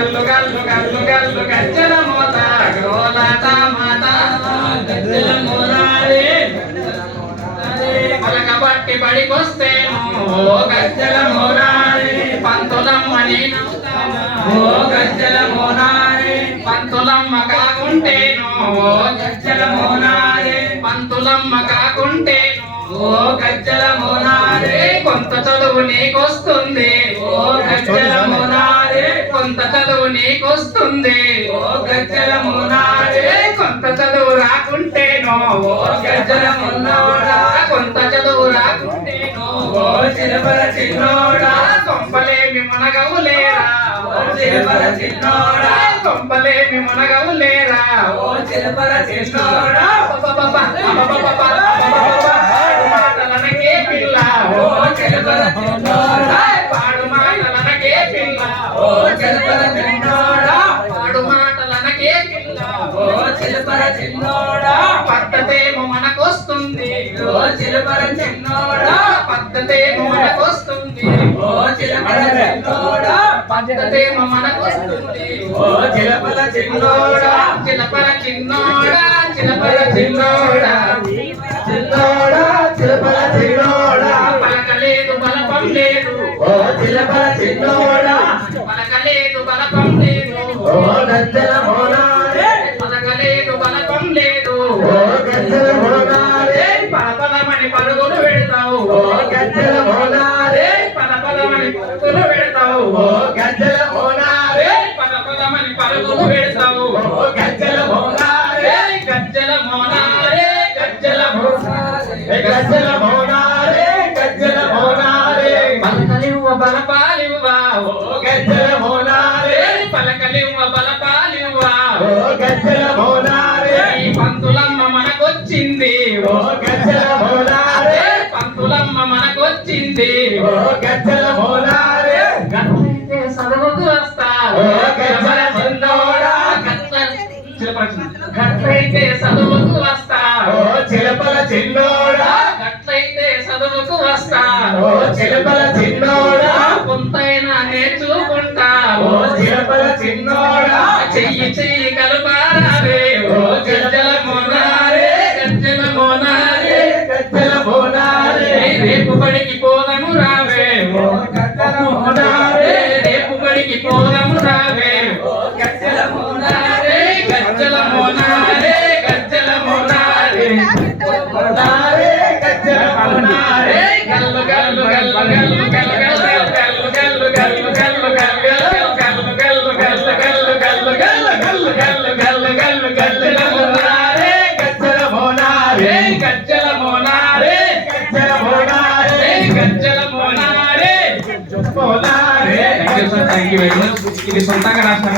గల్లు గల్లు గల్లు గల్లు గజ్జల మోత గోలాట మాత గజ్జల పలక పట్టి పడికొస్తేను ఓ గజ్జల మోనారి పంతులమ్మ నేను ఓ గజ్జల మోనారే పంతులమ్మ కాకుంటేను ఓ గజ్జల మోనారే పంతులమ్మ కాకుంటేను ఓ గజ్జల మోనారే కొంత చదువు నీకొస్తుంది ఓ గజ్జల నీకొస్తుంది. ఓ గజ్జల మోనారే కొంత చదువు రాకుంటేనో. ఓ గజ్జల మోనారా కొంత చదువు రాకుంటేనో. ఓ చిలపల చిన్నోడా కొంపలేమి మునగవులేరా. ఓ చిలపల చిన్నోడా కొంపలేమి మునగవులేరా. ఓ చిలపల చిన్నోడా అబ్బబ్బబ్బ, అబ్బబ్బబ్బ, అబ్బబ్బబ్బ, పాడు మాటలనకే పిల్ల. ఓ చిలపల చిన్నోడా చిలుపర చిన్నోడా పద్ధతేమో మనకొస్తుంది. ఓ చిలుపర చిన్నోడా పద్ధతేమో మనకొస్తుంది. ఓ చిలుపర చిన్నోడా పద్ధతేమో మనకొస్తుంది. ఓ చిలపల చిన్నోడా చిలపల చిన్నోడా చిలపల చిన్నోడా చిన్నోడా చిలపల చిన్నోడా. పలకలేదు బలపం లేదు. ఓ చిలపల చిన్నోడా పలపలమని పరుగులు పెడతావు. ఓ గజ్జల మోనారే పలపలమని పరుగులు పెడతావు. ఓ గజ్జల మోనారే పలపలమని పరుగులు పెడతావు. ఓ గజ్జల మోనారే గజ్జల మోనారే గజ్జల ఏ గజ్జల మోనారే గజ్జల మోనారే పలకలివ్వ బలపాలివ్వ. ఓ గజ్జల మోనారే పలకలివ్వ బలపాలివ్వ. ఓ గజ్జల మనకొచ్చింది ఓ గజ్జల మోనారే గట్లయితే చదువుకు వస్తావు ఓ గజ్జల చిన్నోడా. గట్లయితే చదువుకు వస్తావు ఓ చిలపల చిన్నోడా. గట్లయితే చదువుకు వస్తావు ఓ చిలపల చిన్నోడా. కొంతైనా నేర్చుకుంటావు ఓ చిలపల చిన్నోడా. చెయ్యి చెయ్యి కలుపారారే ఓ గజ్జల మోనారే గజ్జల మోనారే గజ్జల మోనారే రేపు బడికి మోనారే రేపు బడికి పోదము రావే. గజ్జల మోనారే గజ్జల మోనారే గజ్జల మోనారే sir thank you very much ఇది సొంతంగా రాసిన